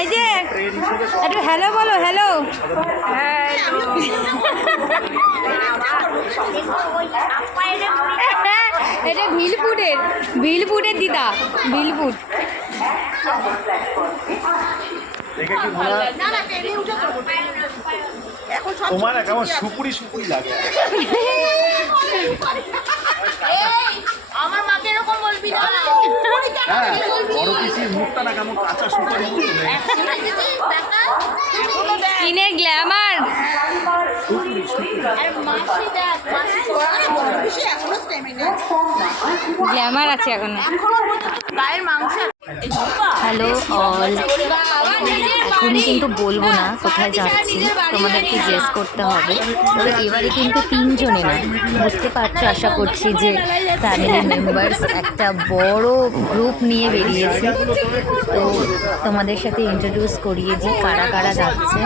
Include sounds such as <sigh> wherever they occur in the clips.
এই যে একটু হ্যালো বলো হ্যালো এটা ভিলপুরের ভিলপুরের দিদা ভিলপুর। তোমার কেমন সুপুরি সুপুরি লাগে। <laughs> আমার মাকে এরকম বলবি না। হ্যাঁ বড় পিসির মুখটা না কেমন কাঁচা সুপারি কিনে গ্ল্যামার। গ্ল্যামার আছে এখন। গায়ের মাংস হ্যালো অল এখন কিন্তু বলব না কোথায় যাচ্ছি, তোমাদেরকে জেস করতে হবে। তবে এবারে কিন্তু তিনজনে না। বুঝতে পারছ, আশা করছি যে ফ্যামিলি মেম্বার্স একটা বড় গ্রুপ নিয়ে বেরিয়েছে। তো তোমাদের সাথে ইন্ট্রোডিউস করিয়ে দিই, কারা কারা যাচ্ছে।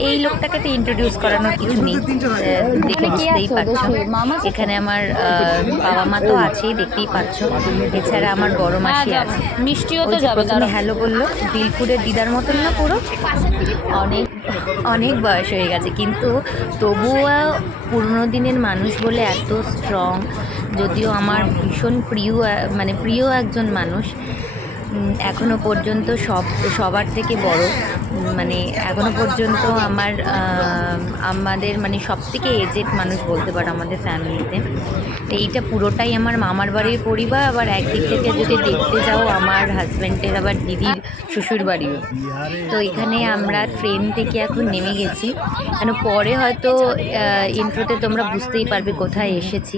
এই লোকটাকে তো ইন্ট্রোডিউস করানোর কিছু নেই। দেখে বুঝতেই পারছ। এখানে আমার আহ, বাবা মা তো আছেই দেখতেই পাচ্ছ এছাড়া আমার বড় মাসি আছে। মিষ্টিও তো যে প্রথমে হ্যালো বলল দিলপুরের দিদার মতন না পুরো? অনেক অনেক বয়স হয়ে গেছে কিন্তু তবুও পুরনো দিনের মানুষ বলে এত স্ট্রং যদিও আমার ভীষণ প্রিয় মানে প্রিয় একজন মানুষ। উম, এখনও পর্যন্ত সব সবার থেকে বড়। মানে এখনও পর্যন্ত আমার আমাদের মানে সব থেকে এজেড মানুষ বলতে পারো আমাদের ফ্যামিলিতে এইটা পুরোটাই আমার মামার বাড়ির পরিবার আবার একদিক থেকে যদি দেখতে যাও আমার হাজব্যান্ডের আবার দিদির শ্বশুর বাড়িও। তো এখানে আমরা ট্রেন থেকে এখন নেমে গেছি। কেন পরে হয়তো ইন্ট্রোতে তোমরা বুঝতেই পারবে কোথায় এসেছি।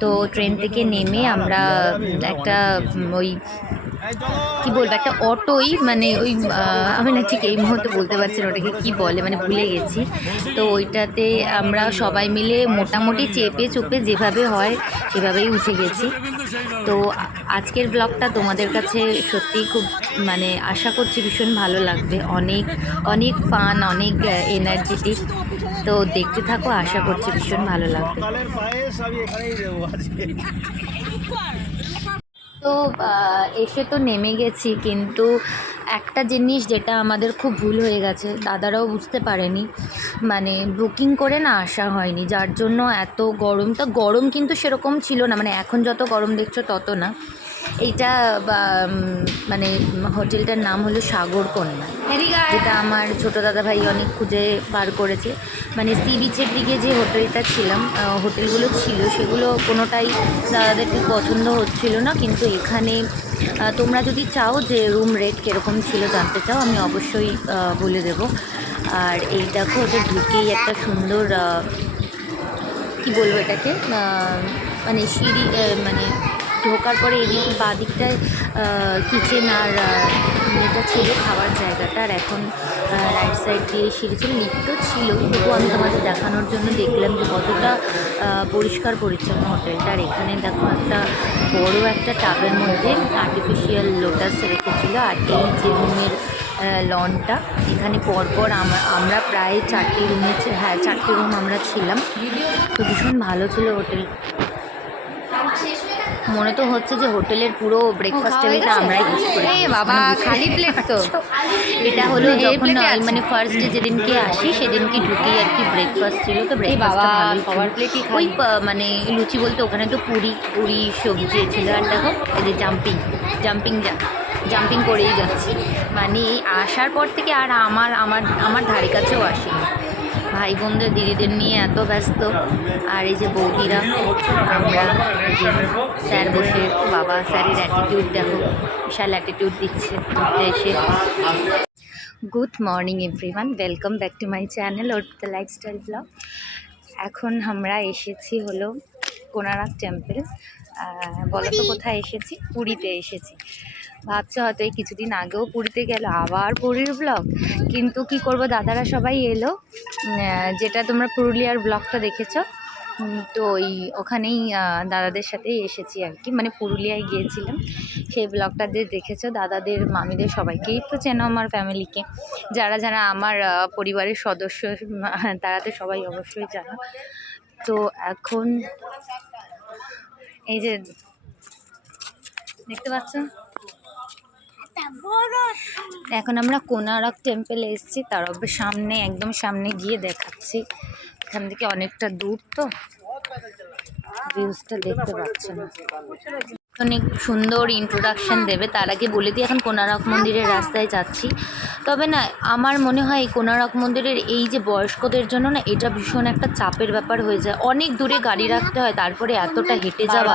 তো ট্রেন থেকে নেমে আমরা একটা ওই কি বলব, একটা অটোই মানে ওই আমি না ঠিক এই মুহূর্তে বলতে পারছি না ওটাকে কী বলে মানে ভুলে গেছি। তো ওইটাতে আমরা সবাই মিলে মোটামুটি চেপে চুপে যেভাবে হয়, সেভাবেই উঠে গেছি। তো আজকের ব্লগটা তোমাদের কাছে সত্যিই খুব মানে আশা করছি ভীষণ ভালো লাগবে। অনেক অনেক ফান অনেক এনার্জেটিক তো দেখতে থাকো, আশা করছি ভীষণ ভালো লাগবে। তো এসে তো নেমে গেছি, কিন্তু একটা জিনিস যেটা আমাদের খুব ভুল হয়ে গেছে, দাদারাও বুঝতে পারেনি। মানে বুকিং করে না আসা হয়নি, যার জন্য এত গরম। তা গরম কিন্তু সেরকম ছিল না মানে এখন যত গরম দেখছ তত না। এইটা বা, মানে হোটেলটার নাম হলো সাগর কন্যা। যেটা আমার ছোটো দাদা ভাই অনেক খুঁজে বার করেছে। মানে সি বিচের দিকে যে হোটেলটা ছিলাম হোটেলগুলো ছিল সেগুলো কোনোটাই দাদাদের ঠিক পছন্দ হচ্ছিল না। কিন্তু এখানে তোমরা যদি চাও যে রুম রেট কীরকম ছিল জানতে চাও আমি অবশ্যই বলে দেব। আর এই দেখো ওটা ঢুকেই একটা সুন্দর কি বলব এটাকে? মানে সিঁড়ি মানে ঢোকার পরে এদিক বা দিকটায় কিচেন আর এটা ছিল খাওয়ার জায়গাটা। আর এখন রাইট সাইড দিয়ে সিঁড়ি ছিল। ছিল তবু আমি তোমাদের দেখানোর জন্য দেখলাম যে কতটা পরিষ্কার পরিচ্ছন্ন হোটেলটা। আর এখানে দেখো একটা বড় একটা টাবের মধ্যে আর্টিফিশিয়াল লোটাস রেখেছিল। আর এই যে রুমের লনটা এখানে পরপর আমরা প্রায় চারটি রুমে হ্যাঁ চারটি রুম আমরা ছিলাম। তো ভীষণ ভালো ছিল হোটেল মনে তো হচ্ছে যে হোটেলের পুরো ব্রেকফাস্ট টেবিলটা আমরাই ইউজ করি। বাবা খালি প্লেট তো। এটা হলো যখন? মানে ফার্স্ট ডে যেদিনকে আসি সেদিনকে ঢুকেই আর কি ব্রেকফাস্ট ছিল তো। সবার plate-ই ওই মানে লুচি বলতে ওখানে তো পুরি পুরি সবজি ছিল আর দেখো এই যে জাম্পিং জাম্পিং যা জাম্পিং করেই যাচ্ছি। মানে আসার পর থেকে আর আমার আমার আমার ধারে কাছেও আসেনি ভাই বোনদের, দিদিদের নিয়ে এত ব্যস্ত। আর এই যে বৌদিরা, আমরা স্যার বসে, বাবা স্যারের অ্যাটিটিউড দেখো, বিশাল অ্যাটিটিউড দিচ্ছে ঘুরতে এসে। Good morning everyone welcome back to my channel or the lifestyle blog এখন আমরা এসেছি হলো কোনারক টেম্পল বলো তো কোথায় এসেছি? পুরীতে এসেছি। ভাবছ হয়তো এই কিছুদিন আগেও পুরীতে গেল, আবার পুরীর ব্লগ কিন্তু কি করব, দাদারা সবাই এলো। যেটা তোমরা পুরুলিয়ার ব্লগটা দেখেছ তো ওই ওখানেই দাদাদের সাথেই এসেছি আর কি। মানে পুরুলিয়ায় গিয়েছিলাম, সেই ব্লগটা যে দেখেছ। দাদাদের, মামিদের সবাইকেই তো চেনো আমার ফ্যামিলিকে যারা যারা আমার পরিবারের সদস্য <laughs> তারা তো সবাই অবশ্যই জানো। তো এখন, এই যে, দেখতে পাচ্ছ? এখন আমরা কোনারক টেম্পলে এসেছি, তার সামনে, একদম সামনে গিয়ে দেখাচ্ছি। এখান থেকে অনেকটা দূর তো। ভিউজটা দেখতে পাচ্ছেন। অনেক সুন্দর ইন্ট্রোডাকশন দেবে। তার আগে বলে দিই এখন কোনারক মন্দিরের রাস্তায় যাচ্ছি। তবে না আমার মনে হয় এই কোনারক মন্দিরের এই যে বয়স্কদের জন্য না এটা ভীষণ একটা চাপের ব্যাপার হয়ে যায়। অনেক দূরে গাড়ি রাখতে হয় তারপরে এতটা হেঁটে যাওয়া।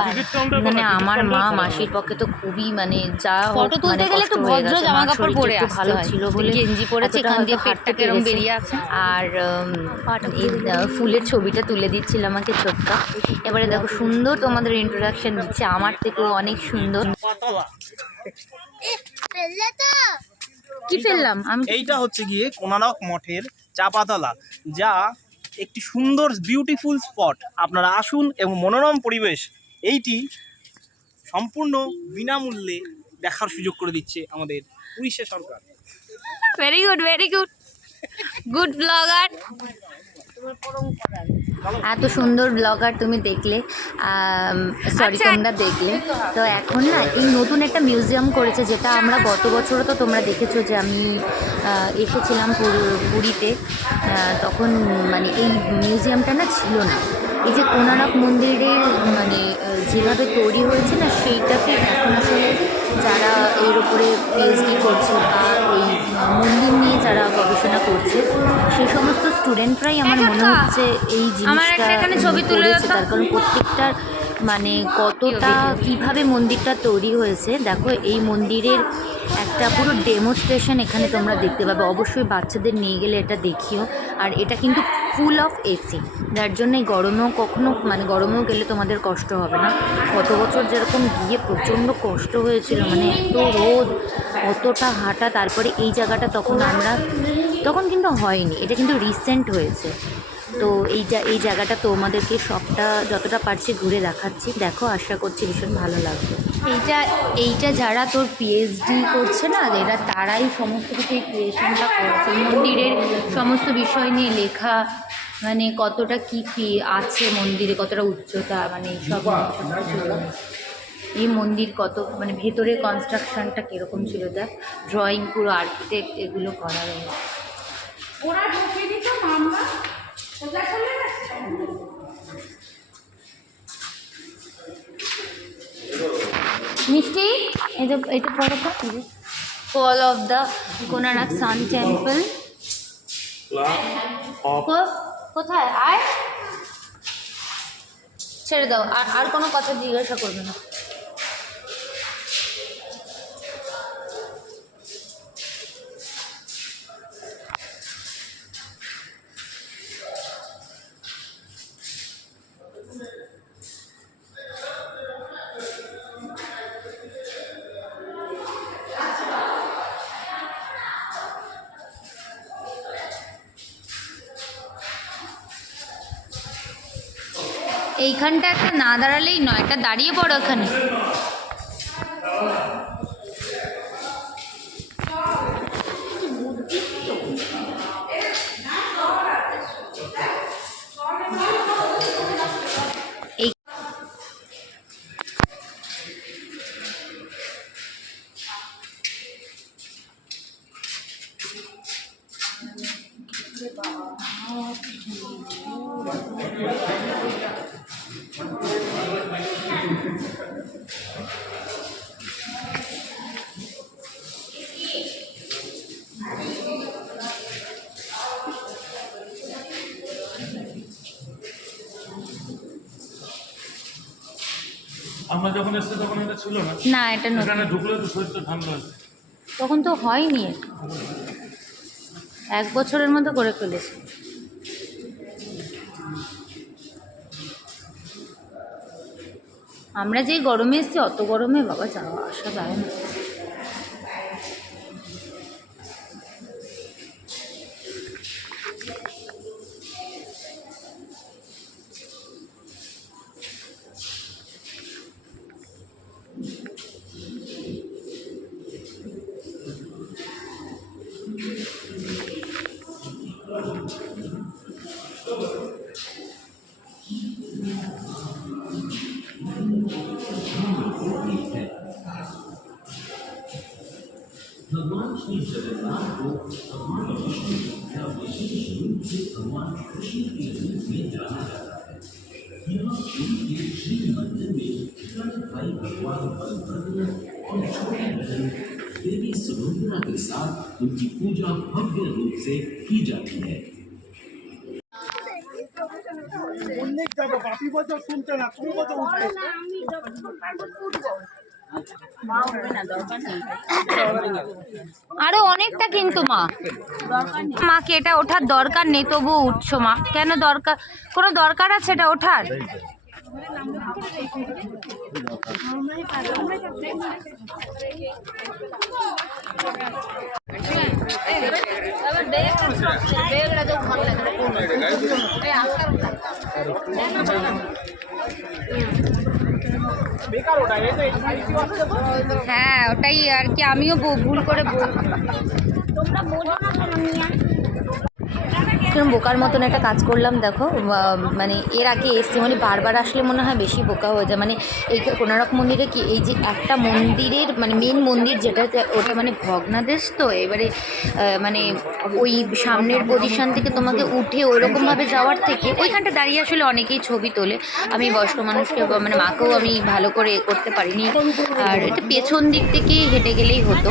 মানে আমার মা মাসির পক্ষে তো খুবই মানে যা ফটো তুলতে মানে গেলে একটু ভদ্র জামা কাপড় পরে ভালো ছিল বলে গেঞ্জি পরেছে, এখান দিয়ে পেটটা কেরম বেরিয়ে আছে। আর ফুলের ছবিটা তুলে দিচ্ছিল আমাকে ছোট্ট। এবারে দেখো সুন্দর তোমাদের ইন্ট্রোডাকশন দিচ্ছে। আমার থেকেও অনেক সুন্দর। কি ফেললাম? আমি এইটা হচ্ছে গিয়ে কোনারক মঠের চাপাতলা যা একটি সুন্দর বিউটিফুল স্পট আপনারা আসুন এবং মনোরম পরিবেশ এইটি সম্পূর্ণ বিনামূল্যে দেখার সুযোগ করে দিচ্ছে আমাদের উড়িষ্যা সরকার। Very good very good good blogger এত সুন্দর ব্লগার তুমি দেখলে সরি আচ্ছা। তোমরা দেখলে তো এখন না এই নতুন একটা মিউজিয়াম করেছে যেটা আমরা গত বছরও তো তোমরা দেখেছ যে আমি এসেছিলাম পুর- পুরীতে তখন মানে এই মিউজিয়ামটা না ছিল না এই যে কোনারক মন্দিরের মানে যেভাবে তৈরি হয়েছে না সেইটাকে এখন আসলে যারা এর উপরে পিএইচডি করছে বা এই মন্দির নিয়ে যারা গবেষণা করছে সেই সমস্ত স্টুডেন্টরাই আমার মনে হচ্ছে এই জিনিসটা এখানে ছবি তুলে করেছে। তার কারণ প্রত্যেকটার মানে কতটা কীভাবে মন্দিরটা তৈরি হয়েছে দেখো এই মন্দিরের একটা পুরো ডেমোস্ট্রেশন এখানে তোমরা দেখতে পাবে। অবশ্যই বাচ্চাদের নিয়ে গেলে এটা দেখিও। আর এটা কিন্তু ফুল অফ এসি যার জন্য এই গরমেও কখনো মানে গরমেও গেলে তোমাদের কষ্ট হবে না। গত বছর যেরকম গিয়ে প্রচণ্ড কষ্ট হয়েছিল মানে এত রোদ অতটা হাঁটা তারপরে এই জায়গাটা তখন আমরা তখন কিন্তু হয়নি এটা কিন্তু রিসেন্ট হয়েছে। তো এই যা এই জায়গাটা তোমাদেরকে সবটা যতটা পারছি ঘুরে দেখাচ্ছি। দেখো আশা করছি ভীষণ ভালো লাগবে। এইটা এইটা যারা তোর পিএইচডি করছে না এরা তারাই সমস্ত কিছু এই ক্রিয়েশনটা করছে। মন্দিরের সমস্ত বিষয় নিয়ে লেখা মানে কতটা কি কি আছে মন্দিরে কতটা উচ্চতা মানে সব এই মন্দির কত মানে ভেতরের কনস্ট্রাকশনটা কীরকম ছিল দেখ ড্রয়িং পুরো আর্কিটেক্ট এগুলো করা রয়েছে। মিষ্টি, এই যে এটা পড়ো তো fall of the Konark sun temple কোথায়? আয়। ছেড়ে দাও, আর আর কোনো কথা জিজ্ঞাসা করবে না। এইখানটা একটা না দাঁড়ালেই নয় এটা দাঁড়িয়ে পড়ো এখানে আমরা যখন এসেছি তখন এটা ছিল না। না এটা নতুন। এখানে ঢুকলে তো শরীরটা ঠান্ডা তখন তো হয়নি এক বছরের মতো করে ফেলেছে আমরা যে গরমে এসেছি অত গরমে বাবা যাওয়া আসা যায় না। विशेष से भगवान कृष्ण के रूप में जाना जाता है यहाँ पुरी श्री मंदिर में बड़े भाई भगवान बलभद्र और छोटी बहन देवी सुभद्रा के साथ उनकी पूजा भव्य रूप से की जाती है অনেক জায়গা বাপি বাজার শুনতে না তুমি বাজার আরও অনেকটা কিন্তু, মা। মাকে এটা ওঠার দরকার নেই তবু উঠছো, মা। কেন দরকার? কোনো দরকার আছে এটা ওঠার? হ্যাঁ ওটাই আর কি আমিও ভুল করে বল কিরম বোকার মতন একটা কাজ করলাম দেখো। মানে এর আগে এসছি মানে বারবার আসলে মনে হয় বেশি বোকা হয়ে যায়। মানে এই কোনারক মন্দিরে কি এই যে একটা মন্দিরের মানে মেন মন্দির যেটা ওটা মানে ভগ্নাদেশ তো? এবারে মানে ওই সামনের পজিশন থেকে তোমাকে উঠে ওইরকমভাবে যাওয়ার থেকে ওইখানটা দাঁড়িয়ে আসলে অনেকেই ছবি তোলে। আমি বয়স্ক মানুষকে মানে মাকেও আমি ভালো করে করতে পারিনি। আর এটা পেছন দিক থেকে হেঁটে গেলেই হতো।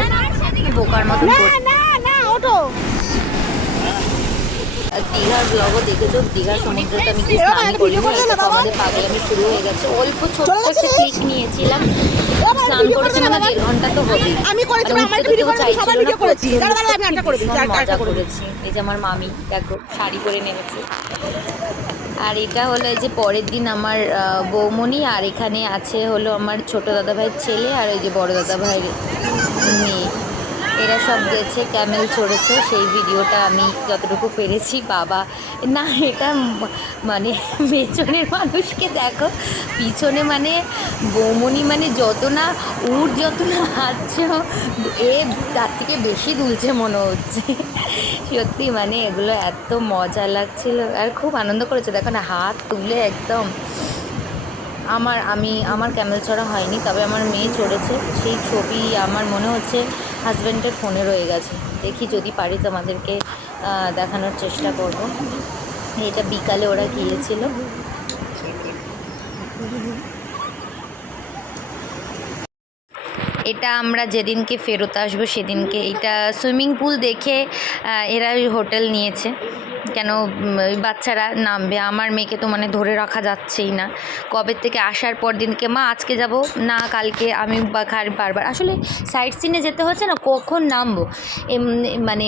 বোকার মতন দীঘার ব্লগও দেখেছ? দীঘার সমুদ্রতে আমি কি স্নান করিনি। আমাদের পাগলামি শুরু হয়ে গেছে। অল্প ছোট্ট একটা ক্লিক নিয়েছিলাম। স্নান করেছি মানে দেড় ঘণ্টা তো হবে আমি করেছি, আমার ভিডিও তো করে সবাই ভিডিও করেছি। দাঁড়া, আমি একটা করে ভীষণ একটা করেছি। এই যে আমার মামি দেখো শাড়ি পরে নেমেছে। আর এটা হলো এই যে পরের দিন আমার বৌমণি আর এখানে আছে হলো আমার ছোট দাদা ভাইয়ের ছেলে আর ওই যে বড় দাদা ভাইয়ের মেয়ে। এরা সব গেছে ক্যামেল চড়েছে। সেই ভিডিওটা আমি যতটুকু পেরেছি, বাবা। না, এটা মানে পেছনের মানুষকে দেখো। পিছনে মানে বৌমনি মানে যত না উঠ যত না হাঁটছে, এ তার থেকে বেশি দুলছে মনে হচ্ছে। সত্যি মানে এগুলো এত মজা লাগছিল আর খুব আনন্দ করেছে। দেখো না, হাত তুলে একদম আমার, আমি, আমার ক্যামেল ছড়া হয়নি, তবে আমার মেয়ে চড়েছে। সেই ছবি আমার মনে হচ্ছে হাজব্যান্ডের ফোনে রয়ে গেছে। দেখি যদি পারি তোমাদেরকে দেখানোর চেষ্টা করব। এটা বিকালে ওরা গিয়েছিল। এটা আমরা যেদিনকে ফেরত আসব সেদিনকে, এটা সুইমিং পুল দেখে এরা হোটেল নিয়েছে। কেন ওই বাচ্চারা নামবে? আমার মেয়েকে তো মানে ধরে রাখা যাচ্ছেই না। কবে থেকে আসার পর দিনকে, মা, আজকে যাব? না, কালকে আমি বারবার। আসলে সাইড সিনে যেতে হচ্ছে না, কখন নামবো? মানে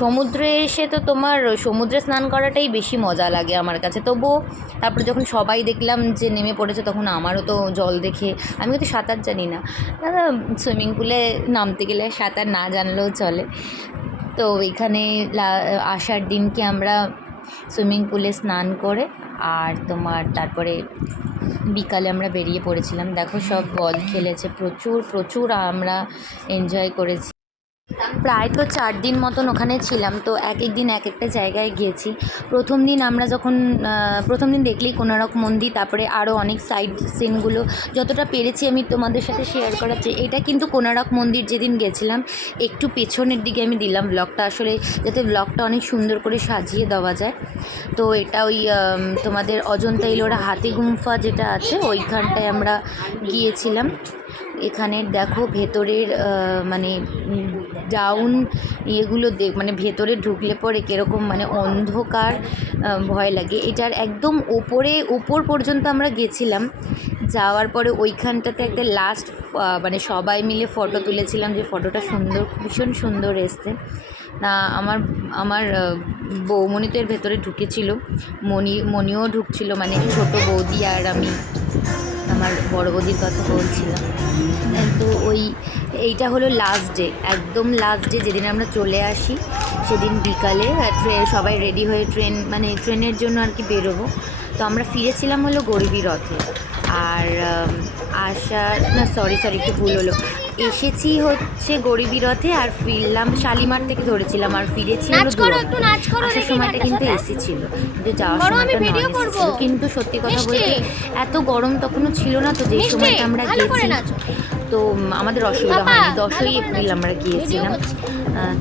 সমুদ্রে এসে তো তোমার সমুদ্রে স্নান করাটাই বেশি মজা লাগে আমার কাছে। তবুও তারপরে যখন সবাই দেখলাম যে নেমে পড়েছে, তখন আমারও তো জল দেখে, আমি তো সাঁতার জানি না। সুইমিং পুলে নামতে গেলে সাঁতার না জানলেও চলে। তো এখানে আসার দিনকে আমরা সুইমিং পুলে স্নান করে আর তোমার তারপরে বিকালে আমরা বেরিয়ে পড়েছিলাম। দেখো সব বল খেলেছে, প্রচুর প্রচুর আমরা এনজয় করেছি। প্রায় তো চার দিন মতন ওখানে ছিলাম, তো এক এক দিন এক একটা জায়গায় গিয়েছি। প্রথম দিন আমরা যখন প্রথম দিন দেখলেই কোনারক মন্দির, তারপরে আরও অনেক সাইড সিনগুলো যতটা পেরেছি আমি তোমাদের সাথে শেয়ার করার চে- এটা কিন্তু কোনারক মন্দির যেদিন গেছিলাম, একটু পেছনের দিকে আমি দিলাম ব্লগটা আসলে যাতে ব্লগটা অনেক সুন্দর করে সাজিয়ে দেওয়া যায়। তো এটা ওই তোমাদের অজন্তা ইলোরা হাতি গুম্ফা যেটা আছে, ওইখানটায় আমরা গিয়েছিলাম। এখানে দেখো ভেতরের মানে ডাউন ইয়েগুলো দেখ মানে ভেতরে ঢুকলে পরে কীরকম মানে অন্ধকার ভয় লাগে। এটার একদম ওপরে ওপর পর্যন্ত আমরা গেছিলাম। যাওয়ার পরে ওইখানটাতে একটা লাস্ট মানে সবাই মিলে ফটো তুলেছিলাম যে ফটোটা সুন্দর ভীষণ সুন্দর এসছে। না আমার আমার আহ, বৌমণি তো এর ভেতরে ঢুকেছিল। মণি মণিও ঢুকছিল মানে ছোট বৌদি আর আমি। আমার বড় বৌদির কথা বলছিলাম। তো ওই এইটা হলো লাস্ট ডে একদম লাস্ট ডে যেদিন আমরা চলে আসি, সেদিন বিকালে সবাই রেডি হয়ে ট্রেন মানে ট্রেনের জন্য আর কি বেরোবো। তো আমরা ফিরেছিলাম হলো গরিবী রথে। আর আসা না সরি সরি একটু ভুল হলো। এসেছি হচ্ছে গরিবী রথে আর ফিরলাম শালিমার থেকে ধরেছিলাম আর ফিরেছি আসার সময়টা কিন্তু এসি ছিল কিন্তু যাওয়ার সময়টা এসি ছিল কিন্তু সত্যি কথা বলতে এত গরম তখনও ছিল না তো যে সময়টা আমরা গেছি। তো আমাদের অসুবিধা হয়নি দশই এপ্রিল আমরা গিয়েছিলাম।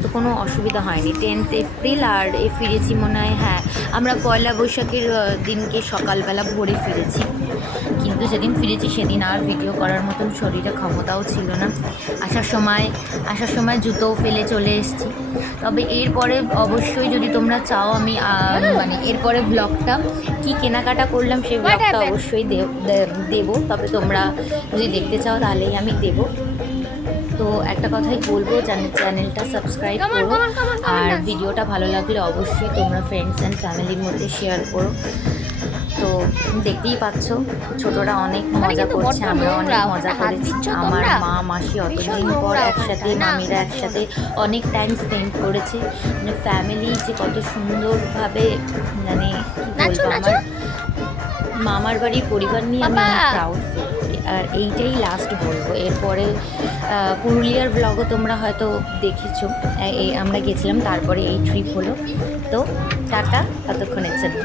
তো কোনো অসুবিধা হয়নি। টেন্থ এপ্রিল আর এ ফিরেছি মনে হয় হ্যাঁ আমরা পয়লা বৈশাখের দিনকে সকালবেলা ভোরে ফিরেছি। কিন্তু যেদিন ফিরেছি সেদিন আর ভিডিও করার মতন শরীরে ক্ষমতাও ছিল না। আসার সময় আসার সময় জুতোও ফেলে চলে এসেছি। তবে এরপরে অবশ্যই যদি তোমরা চাও আমি মানে এরপরে ব্লগটা কি কেনাকাটা করলাম সেই ব্লগটা অবশ্যই দেবো। তবে তোমরা যদি দেখতে চাও তাহলেই আমি দেবো। তো একটা কথাই বলব চ্যানেল চ্যানেলটা সাবস্ক্রাইব করো। আর ভিডিওটা ভালো লাগলে অবশ্যই তোমরা ফ্রেন্ডস অ্যান্ড ফ্যামিলির মধ্যে শেয়ার করো। তো দেখতেই পাচ্ছ ছোটরা অনেক মজা কিন্তু করছে আমরা অনেক মজা করেছি। আমার মা মাসি অতদিন পর একসাথে মামিরা একসাথে অনেক টাইম স্পেন্ড করেছে। মানে ফ্যামিলি যে কত সুন্দরভাবে মানে কি বলব আমার মামার বাড়ির পরিবার নিয়ে আমি। অনেক প্রাউড আর এইটাই লাস্ট বলব। এরপরে পুরুলিয়ার ব্লগও তোমরা হয়তো দেখেছ। আমরা গেছিলাম, তারপরে এই ট্রিপ হলো। তো, টাটা, ততক্ষণের জন্য।